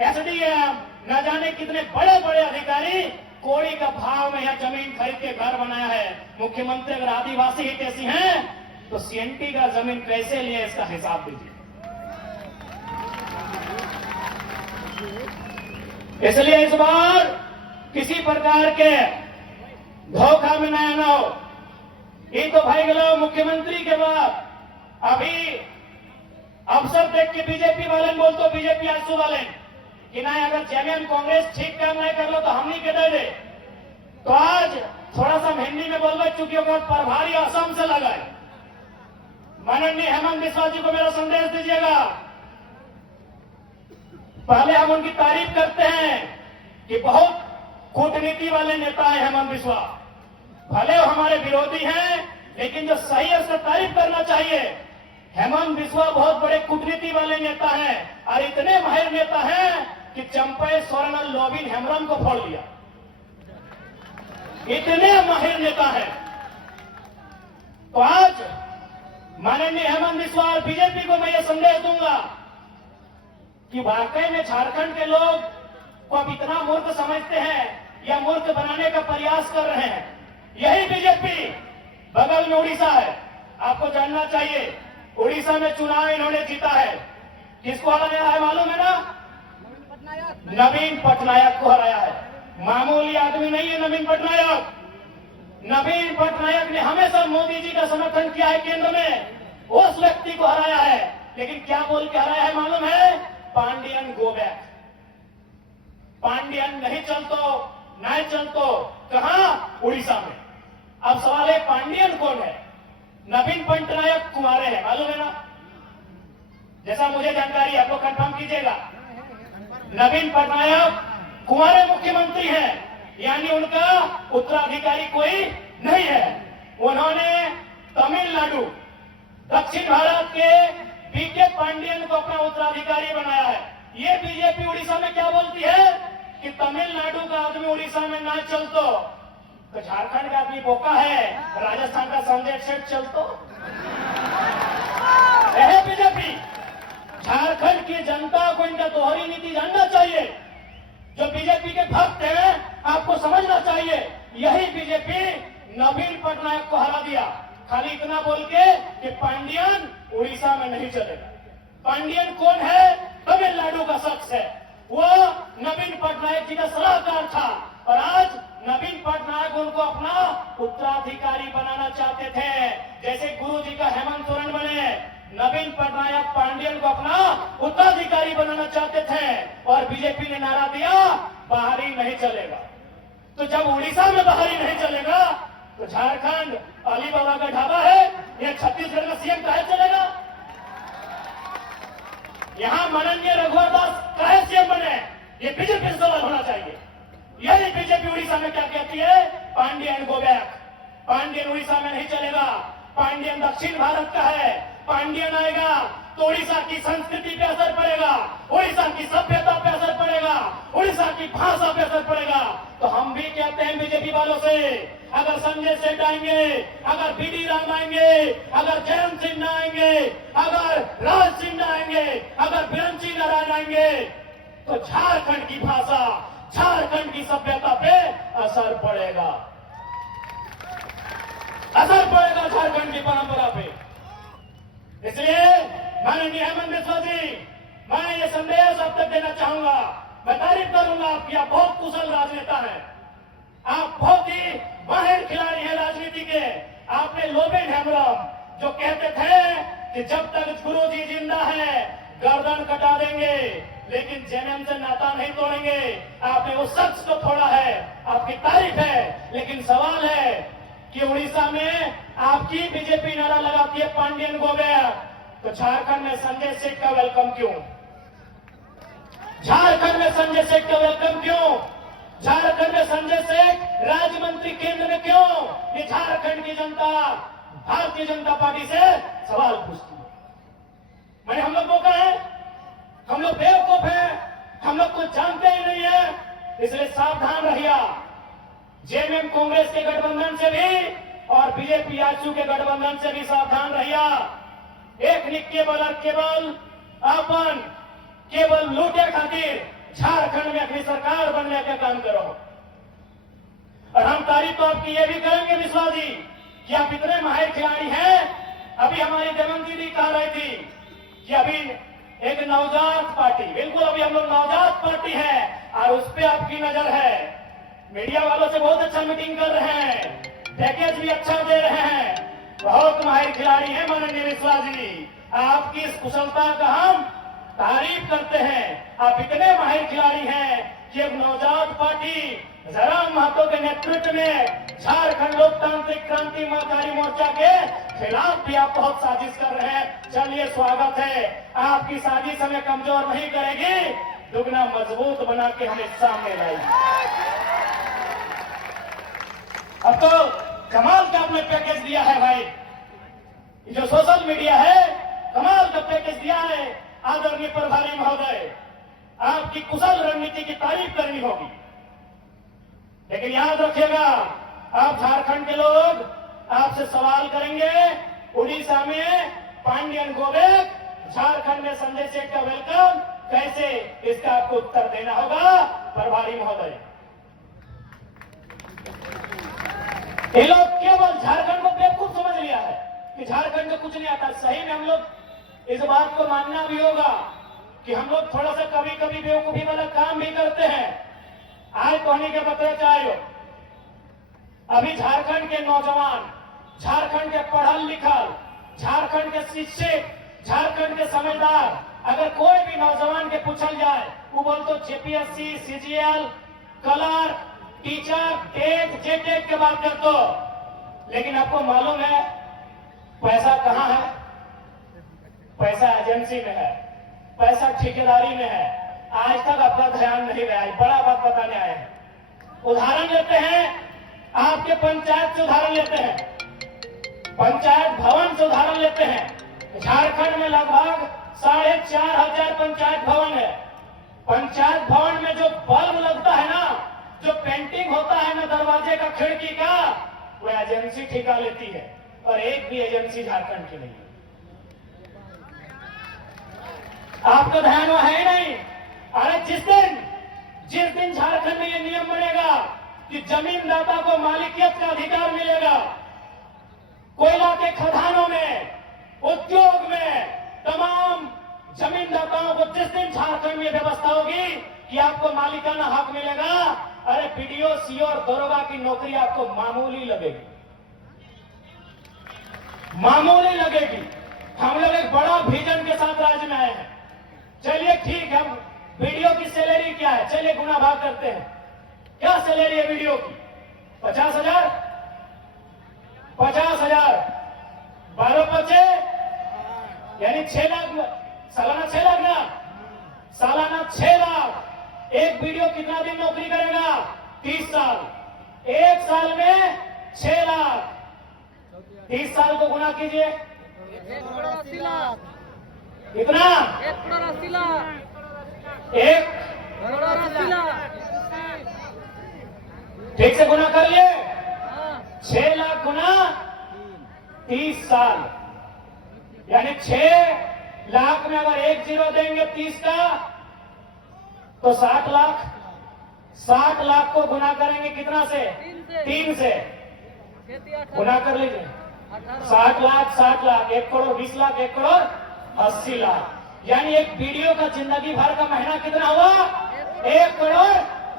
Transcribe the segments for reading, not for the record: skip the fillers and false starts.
SDM, न जाने कितने बड़े बड़े अधिकारी कोड़ी का भाव में यह जमीन खरीद के घर बनाया है। मुख्यमंत्री अगर आदिवासी हितैषी हैं तो सीएनटी का जमीन कैसे लिए इसका हिसाब दीजिए। इसलिए इस बार किसी प्रकार के धोखा में नया ना हो। ये तो भाई गलो मुख्यमंत्री के बाद अभी अवसर देख के बीजेपी वाले बोलते, बीजेपी आंसू वाले कि नहीं अगर जेएमएम कांग्रेस ठीक काम नहीं कर लो तो हम नहीं के दे। तो आज थोड़ा सा हिंदी में बोल रहे चूंकि प्रभारी असम से लगा है। माननीय हेमंत बिस्वा जी को मेरा संदेश दीजिएगा। पहले हम उनकी तारीफ करते हैं कि बहुत कूटनीति वाले नेता है हेमंत बिस्वा। भले वो हमारे विरोधी हैं लेकिन जो सही है उसका तारीफ करना चाहिए। हेमंत बिस्वा बहुत बड़े कूटनीति वाले नेता हैं और इतने माहिर नेता हैं कि चंपे सोरेन और लोबिन हेम्ब्रम को फोड़ दिया। इतने माहिर नेता हैं। तो आज माननीय हेमंत बिस्वा और बीजेपी को मैं ये संदेश दूंगा कि वाकई में झारखंड के लोग को अब इतना मूर्ख समझते हैं या मूर्ख बनाने का प्रयास कर रहे हैं। यही बीजेपी बगल में उड़ीसा है, आपको जानना चाहिए। उड़ीसा में चुनाव इन्होंने जीता है। किसको हराया है मालूम है ना? नवीन पटनायक को हराया है। मामूली आदमी नहीं है नवीन पटनायक। नवीन पटनायक ने हमेशा मोदी जी का समर्थन किया है केंद्र में, उस व्यक्ति को हराया है। लेकिन क्या बोल के हराया है मालूम है? Pandian go back. पांडियन नहीं चलतो कहां? उड़ीसा में। अब सवाल है पांडियन कौन है? नवीन पटनायक कुमारे हैं, मालूम है ना? जैसा मुझे जानकारी है, आप लोग कंफर्म कीजिएगा। नवीन पटनायक कुमारे मुख्यमंत्री हैं, यानी उनका उत्तराधिकारी कोई नहीं है। उन्होंने तमिलनाडु, दक्षिण भारत के बीके पांडियन को अपना उत्तराधिकारी बनाया है। ये बीजेपी उड़ीसा में क्या बोलती है कि तमिलनाडु का आदमी उड़ीसा में ना चलतो तो झारखंड का आदमी बोका है, राजस्थान का संजय सेठ चलतो। यह बीजेपी। झारखंड की जनता को इनका दोहरी नीति जानना चाहिए। जो बीजेपी के भक्त हैं आपको समझना चाहिए, यही बीजेपी नवीन पटनायक को हरा दिया। खाली इतना बोल के कि पांडियन उड़ीसा में नहीं चलेगा। पांडियन कौन है? तमिलनाडु का शख्स है। वो नवीन पटनायक जी का सलाहकार था और आज नवीन पटनायक उनको अपना उत्तराधिकारी बनाना चाहते थे। जैसे गुरु जी का हेमंत सोरेन बने, नवीन पटनायक पांडियन को अपना उत्तराधिकारी बनाना चाहते थे और बीजेपी ने नारा दिया बाहरी नहीं चलेगा। तो जब उड़ीसा में बाहरी नहीं चलेगा तो झारखंड अली बाबा का ढाबा है, यह छत्तीसगढ़ का सीएम काहे चलेगा? यहां माननीय रघुवर दास काहे सीएम बने? ये बीजेपी से सवाल होना चाहिए। यही बीजेपी उड़ीसा में क्या कहती है? Pandian go back. पांडियन उड़ीसा में नहीं चलेगा। पांडियन दक्षिण भारत का है। पांडियन आएगा तो उड़ीसा की संस्कृति पे असर पड़ेगा, उड़ीसा की सभ्यता पे असर पड़ेगा, उड़ीसा की भाषा पे असर पड़ेगा। तो हम भी कहते हैं बीजेपी वालों से, अगर संजय सेठ आएंगे, अगर बीडी राम आएंगे, अगर जयंत सिन्हा आएंगे, अगर राज सिन्हा आएंगे, अगर बिरंची नारायण आएंगे तो झारखंड की भाषा, झारखंड की सभ्यता पे असर पड़ेगा। असर पड़ेगा झारखंड की परंपरा पे। इसलिए माननीय हेमंत बिस्वा जी, मैं ये संदेश अब तक देना चाहूंगा। मैं तारीफ करूंगा आपकी, आप बहुत कुशल राजनेता हैं, आप बहुत ही माहिर खिलाड़ी हैं राजनीति के। आपने लोबिन हेम्ब्रम जो कहते थे कि जब तक गुरु जी जिंदा है गर्दन कटा देंगे लेकिन जेएमएम से नाता नहीं तोड़ेंगे, आपने उस शख्स को तोड़ा है। आपकी तारीफ है, लेकिन सवाल है कि उड़ीसा में आपकी बीजेपी नारा लगाती है पांडियन गो बैक, तो झारखंड में संजय सेठ का वेलकम क्यों? झारखंड में संजय सेठ का वेलकम क्यों? झारखंड में संजय सेठ राज्य मंत्री केंद्र में क्यों? ये झारखंड की जनता भारतीय जनता पार्टी से सवाल पूछती है। मैंने हम लोग बोका है, हम लोग बेवकूफ हैं, हम लोग कुछ जानते ही नहीं है। इसलिए सावधान रहिए। जेएमएम कांग्रेस के गठबंधन से भी और बीजेपी आजसू के गठबंधन से भी सावधान रहिए। एक केवल अपन केवल लूटे खातिर झारखंड में अपनी सरकार बनने का काम करो। और हम तारीफ तो आपकी ये भी करेंगे विश्वास जी कि आप इतने माहिर खिलाड़ी हैं। अभी हमारी देवंती दीदी कह रही थी कि अभी एक नवजात पार्टी, बिल्कुल अभी हम लोग नवजात पार्टी है और उस पर आपकी नजर है। मीडिया वालों से बहुत अच्छा मीटिंग कर रहे हैं, पैकेज भी अच्छा दे रहे हैं, बहुत माहिर खिलाड़ी हैं माननीय विश्वास जी। आपकी इस कुशलता का हम तारीफ करते हैं। आप इतने माहिर खिलाड़ी हैं कि एक नवजात पार्टी जयराम महतो के नेतृत्व में झारखंड लोकतांत्रिक क्रांतिकारी मोर्चा के खिलाफ भी आप बहुत साजिश कर रहे हैं। चलिए स्वागत है, आपकी साजिश हमें कमजोर नहीं करेगी, दुगना मजबूत बना के हमें सामने लाएगी। अब तो कमाल का आपने पैकेज दिया है भाई, जो सोशल मीडिया है कमाल का पैकेज दिया है। आदरणीय प्रभारी महोदय, आपकी कुशल रणनीति की तारीफ करनी होगी, लेकिन याद रखिएगा आप झारखंड के लोग आपसे सवाल करेंगे। उड़ीसा में पांडियन गोबेक, झारखंड में संजय सेठ का वेलकम कैसे, इसका आपको उत्तर देना होगा प्रभारी महोदय। ये लोग केवल झारखंड को बेवकूफ समझ लिया है कि झारखंड में कुछ नहीं आता। सही में हम लोग इस बात को मानना भी होगा कि हम लोग थोड़ा सा कभी कभी बेवकूफी वाला काम भी करते हैं। आज कहने के बताया चाहे अभी झारखंड के नौजवान, झारखंड के पढ़ल लिखल, झारखंड के शिक्षित, झारखंड के समझदार, अगर कोई भी नौजवान के पूछल जाए वो बोल तो जेपीएससी, सीजीएल, कलर, टीचर, टेट, जेटेट के बात कर दो, लेकिन आपको मालूम है पैसा कहां है? पैसा एजेंसी में है, पैसा ठेकेदारी में है। आज तक आपका ध्यान नहीं गया, बड़ा बात बताने आए हैं। उदाहरण लेते हैं, आपके पंचायत से उदाहरण लेते हैं, पंचायत भवन से उदाहरण लेते हैं। झारखंड में लगभग 4,500 पंचायत भवन है। पंचायत भवन में जो बल्ब लगता है ना, जो पेंटिंग होता है ना दरवाजे का, खिड़की का, वो एजेंसी ठेका लेती है, और एक भी एजेंसी झारखंड की नहीं है। आपका ध्यान वहां है नहीं। अरे जिस दिन झारखंड में ये नियम बनेगा कि जमीनदाता को मालिकियत का अधिकार मिलेगा, कोयला के खदानों में, उद्योग में, तमाम जमीनदाताओं को जिस दिन झारखंड में व्यवस्था होगी कि आपको मालिकाना हक मिलेगा, अरे पीडीओ, सीओ और दरोगा की नौकरी आपको मामूली लगेगी, मामूली लगेगी। हम लोग एक बड़ा विजन के साथ राज्य में आए हैं। चलिए ठीक है, वीडियो की सैलरी क्या है, चलिए गुना भाग करते हैं। क्या सैलरी है वीडियो की? 50,000, 50,000, 12/5 यानी 6 लाख, सालाना 6 लाख ना, सालाना 6 लाख। एक वीडियो कितना दिन नौकरी करेगा? 30 साल। एक साल में 6 लाख, 30 साल को गुना कीजिए, 1,80 लाख। कितना? 1,80 लाख। 1,80 लाख। ठीक से गुना कर लिए। हाँ। 6 लाख गुना 30 साल, यानी 6 लाख में अगर 1 जीरो देंगे 30 का तो 60 लाख। 60 लाख को गुना करेंगे कितना से? 3 से। गुना कर लीजिए, 60 लाख, 60 लाख, 1 करोड़ 20 लाख, 1 करोड़ 80 लाख, यानी एक वीडियो का जिंदगी भर का महीना कितना हुआ? 1 करोड़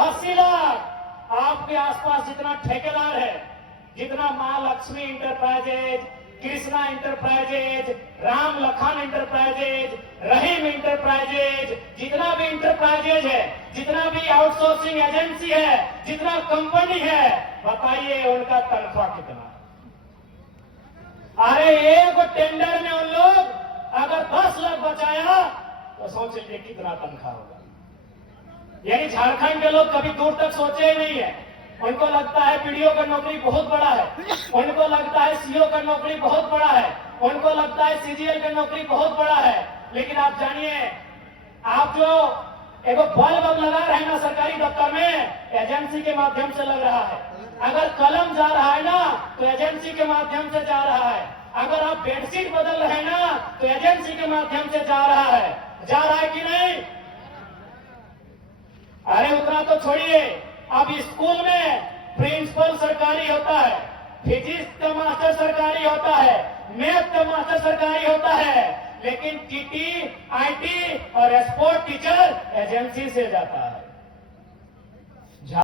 80 लाख। आपके आसपास जितना ठेकेदार है, जितना Maa Lakshmi enterprises, Krishna enterprises, Ram Lakhan enterprises, Rahim enterprises, जितना भी इंटरप्राइजेज है, जितना भी आउटसोर्सिंग एजेंसी है, जितना कंपनी है, बताइए उनका तनख्वाह कितना? अरे एक टेंडर में उन लोग अगर 10 लाख बचाया तो सोच लीजिए कितना तनख्वाह होगा। यानी झारखंड के लोग कभी दूर तक सोचे ही नहीं है। उनको लगता है पीडीओ का नौकरी बहुत बड़ा है, उनको लगता है सीओ का नौकरी बहुत बड़ा है, उनको लगता है सीजीएल का नौकरी बहुत बड़ा है। लेकिन आप जानिए, आप जो एक बल्ब लगा रहे हैं ना सरकारी दफ्तर में, एजेंसी के माध्यम से लग रहा है। अगर कलम जा रहा है ना तो एजेंसी के माध्यम से जा रहा है। अगर आप बेडशीट बदल रहे हैं ना तो एजेंसी के माध्यम से जा रहा है। जा रहा है कि नहीं? तो छोड़िए, अब स्कूल में प्रिंसिपल सरकारी होता है, फिजिक्स का मास्टर सरकारी होता है, मैथ का मास्टर सरकारी होता है, लेकिन टीटी, आईटी और स्पोर्ट टीचर एजेंसी से जाता है।